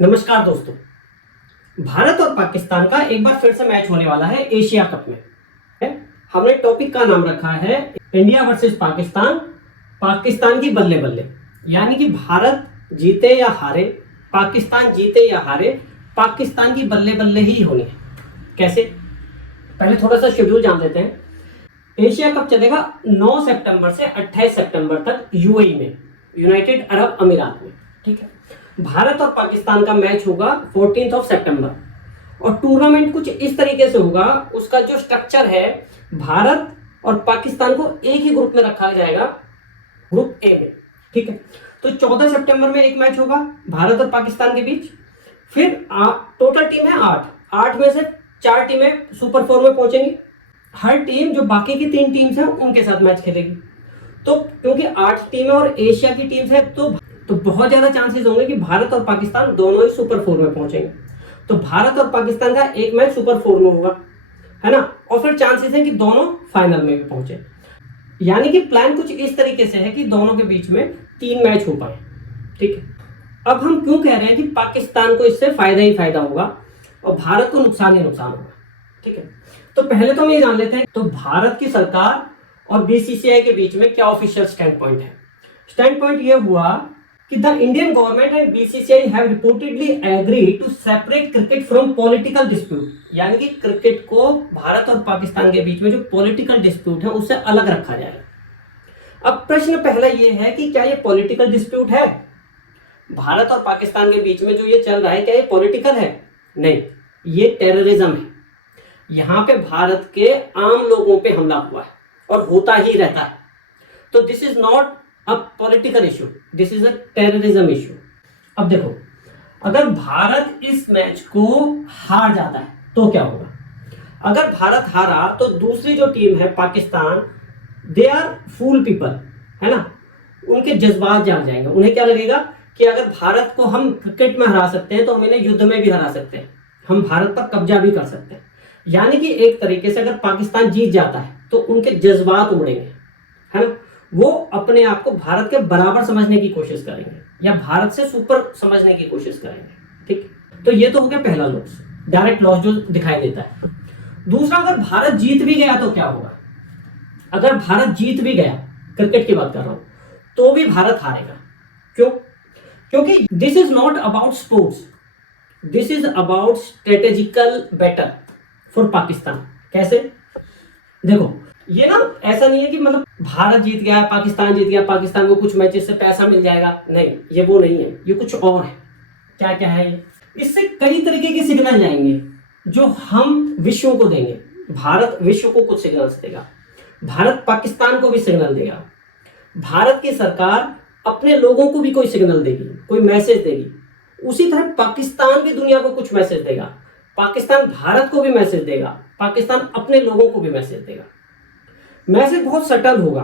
नमस्कार दोस्तों। भारत और पाकिस्तान का एक बार फिर से मैच होने वाला है एशिया कप में। हमने टॉपिक का नाम रखा है इंडिया वर्सेस पाकिस्तान, पाकिस्तान की बल्ले बल्ले। यानी कि भारत जीते या हारे, पाकिस्तान जीते या हारे, पाकिस्तान की बल्ले बल्ले ही होनी है। कैसे? पहले थोड़ा सा शेड्यूल जान लेते हैं। एशिया कप चलेगा 9 सितंबर से 28 सितंबर तक यूएई में, यूनाइटेड अरब अमीरात में। ठीक है। भारत और पाकिस्तान का मैच होगा 14 सितंबर और टूर्नामेंट कुछ इस तरीके से होगा। उसका जो स्ट्रक्चर है, भारत और पाकिस्तान को एक ही ग्रुप में रखा जाएगा, ग्रुप ए में। ठीक है। तो 14 सितंबर में एक मैच होगा भारत और पाकिस्तान के बीच। फिर टोटल टीम है 8 में से 4 टीमें सुपर 4 में पहुंचेंगी। हर टीम जो बाकी की 3 टीम्स हैं उनके साथ मैच खेलेगी। तो क्योंकि 8 टीमें और एशिया की टीम्स है तो बहुत ज्यादा चांसेस होंगे कि भारत और पाकिस्तान दोनों ही सुपर 4 में पहुंचेंगे। तो भारत और पाकिस्तान का एक मैच सुपर 4 में होगा, है ना। और फिर चांसेस है कि दोनों फाइनल में भी पहुंचे। यानी कि प्लान कुछ इस तरीके से है कि दोनों के बीच में 3 मैच हो पाए। ठीक है। अब हम क्यों कह रहे हैं कि पाकिस्तान को इससे फायदा ही फायदा होगा और भारत को नुकसान ही नुकसान होगा। ठीक है। तो पहले तो हम ये जान लेते हैं, तो भारत की सरकार और बीसीसीआई के बीच में क्या ऑफिशियल स्टैंड पॉइंट है। स्टैंड पॉइंट ये हुआ कि the Indian government and BCCI have reportedly agree to separate cricket from political dispute. यानी कि क्रिकेट को भारत और पाकिस्तान के बीच में जो पॉलिटिकल डिस्प्यूट है उससे अलग रखा जाए। अब प्रश्न पहला ये है कि क्या ये पॉलिटिकल डिस्प्यूट है? भारत और पाकिस्तान के बीच में जो ये चल रहा है, क्या ये पॉलिटिकल है? नहीं, ये टेररिज्म है। यहां पे भारत के आम लोगों पे हमला हुआ है और होता ही रहता है। तो this is not a political issue, this is a terrorism issue. अब देखो, अगर भारत इस मैच को हार जाता है तो क्या होगा? अगर भारत हारा तो दूसरी जो टीम है Pakistan, they are fool people, है ना। उनके जज्बात जाग जाएंगे। उन्हें क्या लगेगा कि अगर भारत को हम क्रिकेट में हरा सकते हैं तो हम इन्हें युद्ध में भी हरा सकते हैं, हम भारत पर कब्जा भी कर सकते हैं। यानी कि एक तरीके से अगर पाकिस्तान जीत जाता है तो उनके जज्बात उमड़ेंगे, है ना। वो अपने आप को भारत के बराबर समझने की कोशिश करेंगे या भारत से सुपर समझने की कोशिश करेंगे। ठीक। तो ये तो हो गया पहला लॉस, डायरेक्ट लॉस जो दिखाई देता है। दूसरा, अगर भारत जीत भी गया तो क्या होगा? अगर भारत जीत भी गया, क्रिकेट की बात कर रहा हूं, तो भी भारत हारेगा। क्यों? क्योंकि this is not about sports, this is about strategical battle for Pakistan. कैसे? देखो, ये ना ऐसा नहीं है कि मतलब भारत जीत गया, पाकिस्तान जीत गया, पाकिस्तान को कुछ मैचेस से पैसा मिल जाएगा। नहीं, ये वो नहीं है, ये कुछ और है। क्या क्या है ये? इससे कई तरीके के सिग्नल जाएंगे जो हम विश्व को देंगे। भारत विश्व को कुछ सिग्नल्स देगा, भारत पाकिस्तान को भी सिग्नल देगा, भारत की सरकार अपने लोगों को भी कोई सिग्नल देगी, कोई मैसेज देगी। उसी तरह पाकिस्तान भी दुनिया को कुछ मैसेज देगा, पाकिस्तान भारत को भी मैसेज देगा, पाकिस्तान अपने लोगों को भी मैसेज देगा। मैसेज बहुत सटल होगा,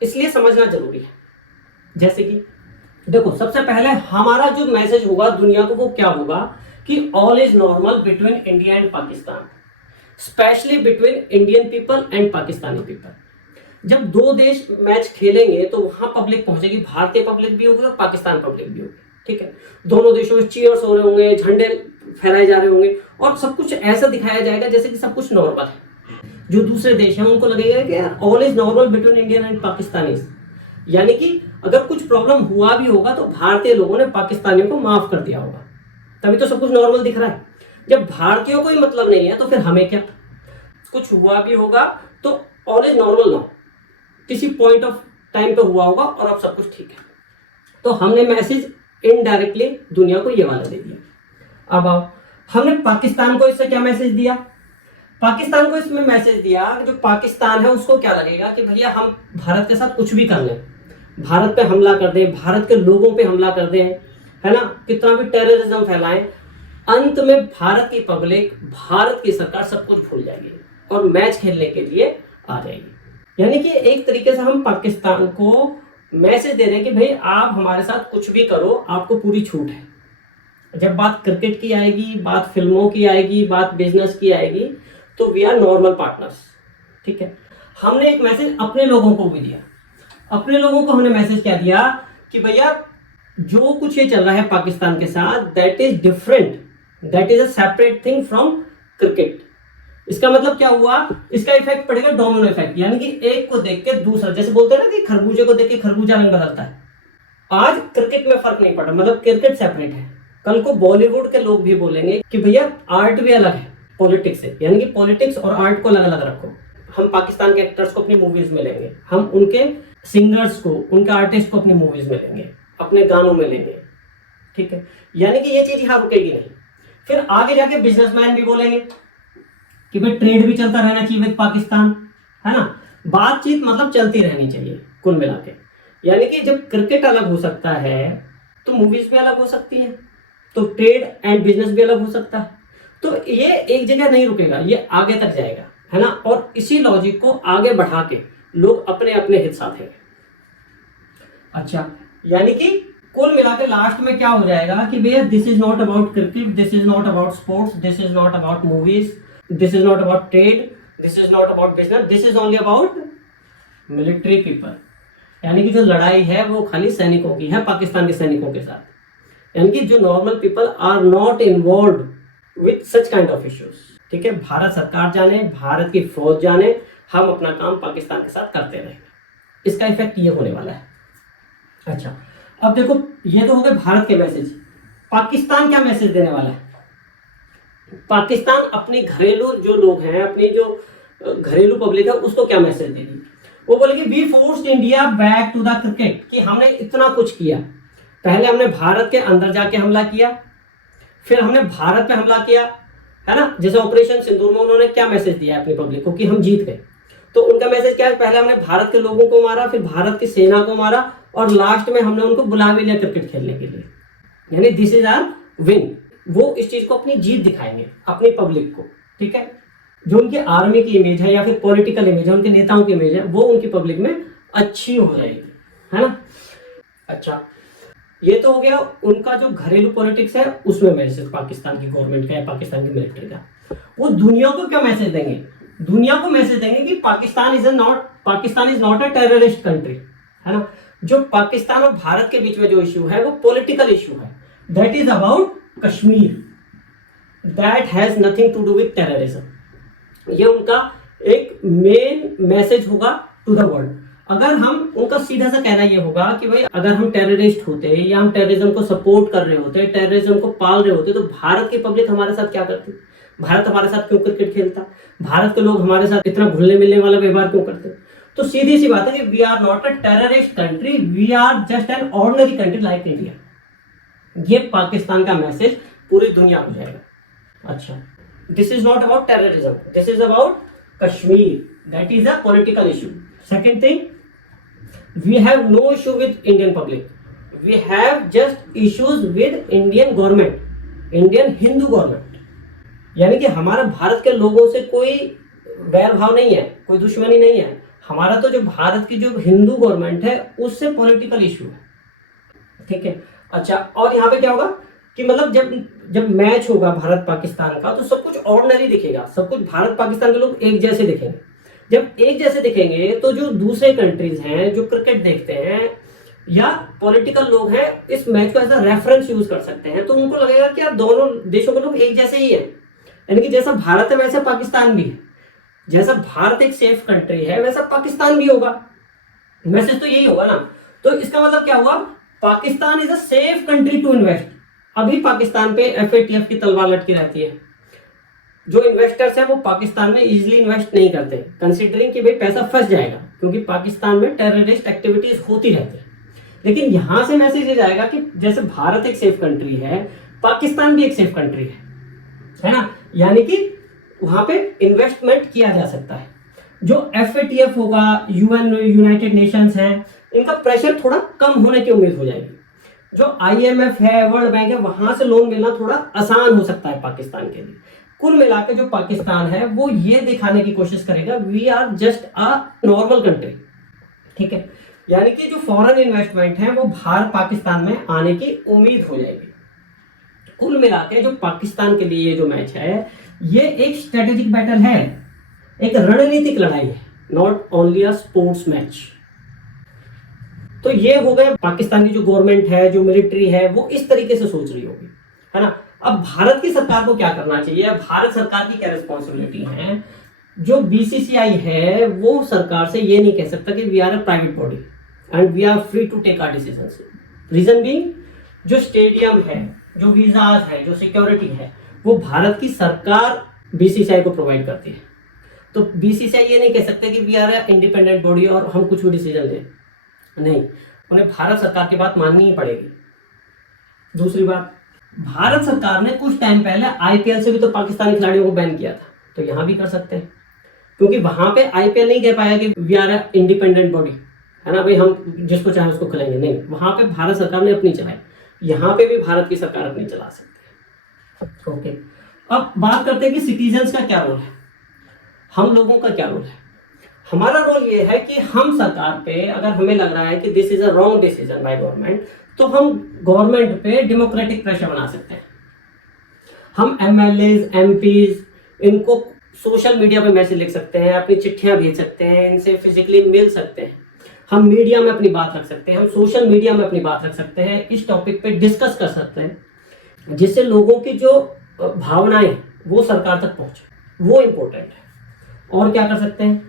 इसलिए समझना जरूरी है। जैसे कि देखो, सबसे पहले हमारा जो मैसेज होगा दुनिया को वो क्या होगा कि all is normal between India and Pakistan, specially between Indian people and Pakistani people. जब दो देश मैच खेलेंगे तो वहां पब्लिक पहुंचेगी, भारतीय पब्लिक भी होगी और पाकिस्तान पब्लिक भी होगी। ठीक है। दोनों देशों में चीयर्स हो रहे होंगे, झंडे फहराए जा रहे होंगे और सब कुछ ऐसा दिखाया जाएगा जैसे कि सब कुछ नॉर्मल है। जो दूसरे देश हैं उनको लगेगा कि यार all is normal between Indian and Pakistanis. यानी कि अगर कुछ प्रॉब्लम हुआ भी होगा तो भारतीय लोगों ने पाकिस्तानियों को माफ कर दिया होगा, तभी तो सब कुछ नॉर्मल दिख रहा है। जब भारतीयों को ही मतलब नहीं है तो फिर हमें क्या? कुछ हुआ भी होगा तो ऑल इज नॉर्मल ना, किसी पॉइंट ऑफ टाइम पे हुआ होगा और अब सब कुछ ठीक है। तो हमने मैसेज इनडायरेक्टली दुनिया को ये वाला दे दिया। अब आओ, हमने पाकिस्तान को इससे क्या मैसेज दिया? पाकिस्तान को इसमें मैसेज दिया, जो पाकिस्तान है उसको क्या लगेगा कि भैया हम भारत के साथ कुछ भी कर लें, भारत पे हमला कर दें, भारत के लोगों पे हमला कर दें, है ना, कितना भी टेररिज्म फैलाएं, अंत में भारत की पब्लिक, भारत की सरकार सब कुछ भूल जाएगी और मैच खेलने के लिए आ जाएगी। यानी कि एक तरीके से हम पाकिस्तान को मैसेज दे रहे हैं कि भाई आप हमारे साथ कुछ भी करो, आपको पूरी छूट है। जब बात क्रिकेट की आएगी, बात फिल्मों की आएगी, बात बिजनेस की आएगी, तो वी आर नॉर्मल पार्टनर्स। ठीक है। हमने एक मैसेज अपने लोगों को भी दिया। अपने लोगों को हमने मैसेज क्या दिया कि भैया जो कुछ ये चल रहा है पाकिस्तान के साथ, that is different, that is a separate thing from cricket. इसका मतलब क्या हुआ, इसका इफेक्ट पड़ेगा डोमिनो इफेक्ट, यानी कि एक को देख के दूसरा, जैसे बोलते हैं ना कि खरबूजे को देख के खरबूजा रंग बदलता है। आज क्रिकेट में फर्क नहीं पड़ा, मतलब क्रिकेट सेपरेट है, कल को बॉलीवुड के लोग भी बोलेंगे कि भैया आर्ट भी अलग है पॉलिटिक्स से, यानी कि पॉलिटिक्स और आर्ट को अलग अलग रखो। हम पाकिस्तान के एक्टर्स को अपनी मूवीज में लेंगे, हम उनके सिंगर्स को, उनके आर्टिस्ट को अपनी मूवीज में लेंगे, अपने गानों में लेंगे, ठीक है। यानी कि ये चीज यहाँ रुकेगी नहीं। फिर आगे जाके बिजनेसमैन भी बोलेंगे कि भाई ट्रेड भी चलता रहना चाहिए विद पाकिस्तान, है ना। बातचीत मतलब चलती रहनी चाहिए कुल मिला के। यानी कि जब क्रिकेट अलग हो सकता है तो मूवीज भी अलग हो सकती हैं, तो ट्रेड एंड बिजनेस भी अलग हो सकता है। तो ये एक जगह नहीं रुकेगा, ये आगे तक जाएगा, है ना। और इसी लॉजिक को आगे बढ़ा के लोग अपने अपने हित साधेंगे। अच्छा, यानी कि कुल मिला के लास्ट में क्या हो जाएगा कि भैया this is not about cricket, this is not about sports, this is not about movies, this is not about trade, this is not about business, this is only about military people. यानी कि जो लड़ाई है वो खाली सैनिकों की है, पाकिस्तान के सैनिकों के साथ। यानी कि जो normal people are not involve with such kind of issues, ठीक है। भारत सरकार जाने, भारत की फौज जाने, हम अपना काम पाकिस्तान के साथ करते रहेंगे। इसका इफेक्ट ये होने वाला है। अच्छा, अब देखो ये तो हो गए भारत के मैसेज। पाकिस्तान क्या मैसेज देने वाला है? पाकिस्तान अपनी घरेलू जो लोग हैं, अपनी जो घरेलू पब्लिक है, उसको क्या मैसेज देगी? वो बोलेगी we forced India back to the cricket, कि हमने इतना कुछ किया। पहले हमने भारत के अंदर जाके हमला किया, फिर हमने भारत पे हमला किया, है ना। जैसे ऑपरेशन सिंदूर में उन्होंने क्या मैसेज दिया अपनी पब्लिक को कि हम जीत गए। तो उनका मैसेज क्या है? पहले हमने भारत के लोगों को मारा, फिर भारत की सेना को मारा, और लास्ट में हमने उनको बुला भी लिया क्रिकेट खेलने के लिए। यानी दिस इज आवर विन। वो इस चीज को अपनी जीत दिखाएंगे अपनी पब्लिक को, ठीक है। जो उनकी आर्मी की इमेज है या फिर पॉलिटिकल इमेज है, उनके नेताओं की इमेज है, वो उनकी पब्लिक में अच्छी हो जाएगी, है ना। अच्छा, ये तो हो गया उनका जो घरेलू पॉलिटिक्स है, उसमें मैसेज पाकिस्तान की गवर्नमेंट का या पाकिस्तान की मिलिट्री का। वो दुनिया को क्या मैसेज देंगे? दुनिया को मैसेज देंगे कि Pakistan is not a terrorist country, है ना। जो पाकिस्तान और भारत के बीच में जो इश्यू है वो पॉलिटिकल इश्यू है, that is about Kashmir, that has nothing to do with terrorism. ये उनका एक मेन मैसेज होगा टू द वर्ल्ड। अगर हम उनका सीधा सा कहना ये होगा कि भाई अगर हम टेररिस्ट होते या हम टेररिज्म को सपोर्ट कर रहे होते, टेररिज्म को पाल रहे होते, तो भारत की पब्लिक हमारे साथ क्या करती? भारत हमारे साथ क्यों क्रिकेट खेलता? भारत के लोग हमारे साथ इतना घुलने मिलने वाला व्यवहार क्यों करते? तो सीधी सी बात है कि we are not a terrorist country, we are just an ordinary country like India. ये पाकिस्तान का मैसेज पूरी दुनिया को जाएगा। अच्छा, this is not about terrorism, this is about Kashmir, that is a political issue. Second thing, we have no issue with Indian public, we have just issues with Indian government, Indian Hindu government. यानी कि हमारा भारत के लोगों से कोई वैर भाव नहीं है, कोई दुश्मनी नहीं है। हमारा तो जो भारत की जो हिंदू गवर्नमेंट है उससे पॉलिटिकल इशू है, ठीक है। अच्छा, और यहाँ पे क्या होगा कि मतलब जब मैच होगा भारत पाकिस्तान का, तो सब कुछ ऑर्डिनरी दिखेगा, सब कुछ भारत पाकिस्तान के लोग एक जैसे दिखेंगे। जब एक जैसे दिखेंगे तो जो दूसरे कंट्रीज हैं जो क्रिकेट देखते हैं या पॉलिटिकल लोग हैं, इस मैच को ऐसा रेफरेंस यूज कर सकते हैं, तो उनको लगेगा कि यार दोनों देशों के लोग एक जैसे ही हैं। यानी कि जैसा भारत है वैसा पाकिस्तान भी है, जैसा भारत एक सेफ कंट्री है वैसा पाकिस्तान भी होगा। मैसेज तो यही होगा ना। तो इसका मतलब क्या हुआ? Pakistan is a safe country to invest. अभी पाकिस्तान पे FATF की तलवार लटकी रहती है। जो इन्वेस्टर्स हैं वो पाकिस्तान में इजीली इन्वेस्ट नहीं करते, कंसीडरिंग कि भाई पैसा फंस जाएगा, क्योंकि पाकिस्तान में टेररिस्ट एक्टिविटीज होती रहती है। लेकिन यहां से मैसेज ये जाएगा कि जैसे भारत एक सेफ कंट्री है, पाकिस्तान भी एक सेफ कंट्री है ना। यानी कि वहां पे इन्वेस्टमेंट किया जा सकता है। जो FATF होगा, यूनाइटेड नेशंस है, इनका प्रेशर थोड़ा कम होने की उम्मीद हो जाएगी। जो IMF है, वर्ल्ड बैंक है, वहां से लोन मिलना थोड़ा आसान हो सकता है पाकिस्तान के लिए। कुल मिलाकर जो पाकिस्तान है वो ये दिखाने की कोशिश करेगा we are just a normal country, ठीक है। यानी कि जो फॉरेन इन्वेस्टमेंट है वो भारत पाकिस्तान में आने की उम्मीद हो जाएगी। कुल मिलाकर जो पाकिस्तान के लिए ये जो मैच है, ये एक स्ट्रेटेजिक बैटल है, एक रणनीतिक लड़ाई है, not only a sports match. तो ये हो गए पाकिस्तान की जो गवर्नमेंट है, जो मिलिट्री है, वो इस तरीके से सोच रही होगी, है ना। अब भारत की सरकार को क्या करना चाहिए, भारत सरकार की क्या रिस्पॉन्सिबिलिटी है। जो बीसीसीआई है वो सरकार से ये नहीं कह सकता कि we are a private body and we are free to take our decisions. Reason being, जो स्टेडियम है, जो वीजाज है, जो सिक्योरिटी है, वो भारत की सरकार बीसीसीआई को प्रोवाइड करती है। तो बीसीसीआई ये नहीं कह सकते कि we are a independent body और हम कुछ भी डिसीजन लें, नहीं, उन्हें भारत सरकार की बात माननी ही पड़ेगी। दूसरी बात, भारत सरकार ने कुछ टाइम पहले आईपीएल से भी तो पाकिस्तानी खिलाड़ियों को बैन किया था, तो यहां भी कर सकते हैं, क्योंकि वहां पे आईपीएल नहीं कह पाया कि we are a independent body, है ना भाई, हम जिसको चाहे उसको खिलाएंगे, नहीं, वहां पे भारत सरकार ने अपनी चलाई, यहाँ पे भी भारत की सरकार अपनी चला सकती है। ओके, अब बात करते हैं कि सिटीजन्स का क्या रोल है, हम लोगों का क्या रोल है। हमारा रोल ये है कि हम सरकार पे, अगर हमें लग रहा है कि this is a wrong decision by government, तो हम गवर्नमेंट पे डेमोक्रेटिक प्रेशर बना सकते हैं। हम एमएलएज, एमपीज, इनको सोशल मीडिया पे मैसेज लिख सकते हैं, अपनी चिट्ठियां भेज सकते हैं, इनसे फिजिकली मिल सकते हैं, हम मीडिया में अपनी बात रख सकते हैं, हम सोशल मीडिया में अपनी बात रख सकते हैं, इस टॉपिक पे डिस्कस कर सकते हैं, जिससे लोगों की जो भावनाएं वो सरकार तक पहुंचे, वो इंपॉर्टेंट है। और क्या कर सकते हैं,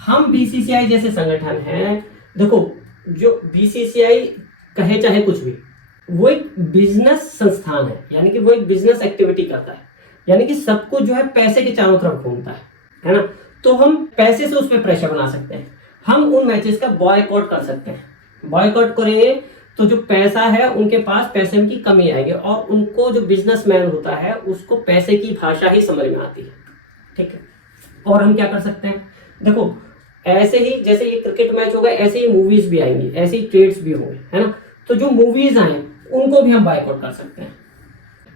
हम बीसीसीआई जैसे संगठन हैं, देखो जो बीसीसीआई कहे चाहे कुछ भी, वो एक बिजनेस संस्थान है, यानी कि वो एक बिजनेस एक्टिविटी करता है, यानी कि सब कुछ जो है पैसे के चारों तरफ घूमता है ना। तो हम पैसे से उस पर प्रेशर बना सकते हैं, हम उन मैचेस का बॉयकॉट कर सकते हैं। बॉयकॉट करेंगे तो जो पैसा है उनके पास पैसे की कमी आएगी, और उनको जो बिजनेसमैन होता है उसको पैसे की भाषा ही समझ में आती है, ठीक है। और हम क्या कर सकते हैं, देखो ऐसे ही जैसे ये क्रिकेट मैच होगा, ऐसे ही मूवीज भी आएंगी, ऐसे ही ट्रेड्स भी होंगे, है ना। तो जो मूवीज आए उनको भी हम बायकॉट कर सकते हैं।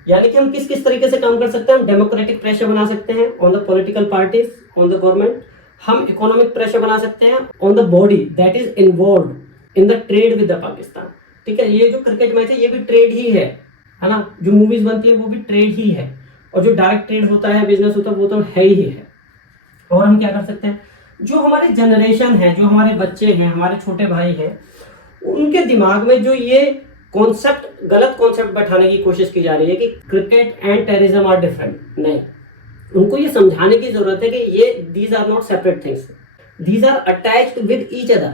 यानी कि हम किस किस तरीके से काम कर सकते हैं, हम डेमोक्रेटिक प्रेशर बना सकते हैं on the political parties, on the government. हम इकोनॉमिक प्रेशर बना सकते हैं on the body that is involve in the trade with the Pakistan, ठीक है। ये जो क्रिकेट मैच है ये भी ट्रेड ही है ना। जो मूवीज बनती है वो भी ट्रेड ही है, और जो डायरेक्ट ट्रेड होता है, बिजनेस होता है, वो तो है ही है। और हम क्या कर सकते हैं, जो हमारे जनरेशन है, जो हमारे बच्चे हैं, हमारे छोटे भाई हैं, उनके दिमाग में जो ये कॉन्सेप्ट, गलत कॉन्सेप्ट बैठाने की कोशिश की जा रही है कि cricket and terrorism are different, नहीं, उनको ये समझाने की जरूरत है कि ये these are not separate things, these are attached with each other,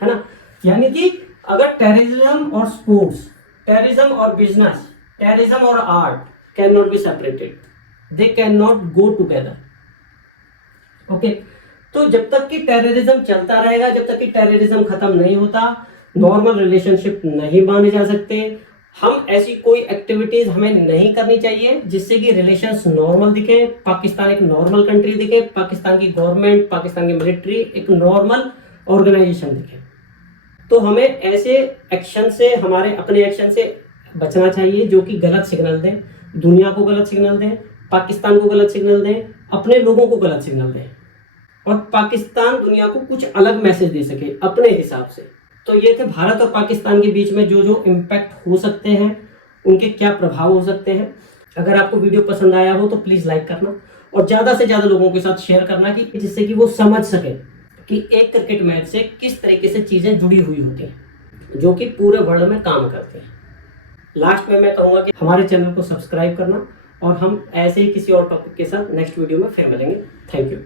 है ना। यानी कि अगर टेररिज्म और स्पोर्ट्स, टेररिज्म और बिजनेस, टेररिज्म और art can not be separated, they can not go together, okay. तो जब तक कि टेररिज्म चलता रहेगा, जब तक कि टेररिज्म खत्म नहीं होता, नॉर्मल रिलेशनशिप नहीं माने जा सकते। हम ऐसी कोई एक्टिविटीज हमें नहीं करनी चाहिए जिससे कि रिलेशंस नॉर्मल दिखे, पाकिस्तान एक नॉर्मल कंट्री दिखे, पाकिस्तान की गवर्नमेंट, पाकिस्तान की मिलिट्री एक नॉर्मल ऑर्गेनाइजेशन दिखे। तो हमें ऐसे एक्शन से, हमारे अपने एक्शन से बचना चाहिए जो कि गलत सिग्नल दें, दुनिया को गलत सिग्नल दें, पाकिस्तान को गलत सिग्नल दें, अपने लोगों को गलत सिग्नल दें, और पाकिस्तान दुनिया को कुछ अलग मैसेज दे सके अपने हिसाब से। तो ये थे भारत और पाकिस्तान के बीच में जो जो इम्पैक्ट हो सकते हैं, उनके क्या प्रभाव हो सकते हैं। अगर आपको वीडियो पसंद आया हो तो प्लीज़ लाइक करना, और ज़्यादा से ज़्यादा लोगों के साथ शेयर करना, कि जिससे कि वो समझ सके कि एक क्रिकेट मैच से किस तरीके से चीज़ें जुड़ी हुई होती हैं जो कि पूरे वर्ल्ड में काम करते हैं। लास्ट में मैं कहूँगा कि हमारे चैनल को सब्सक्राइब करना, और हम ऐसे ही किसी और टॉपिक के साथ नेक्स्ट वीडियो में फिर मिलेंगे। Thank you.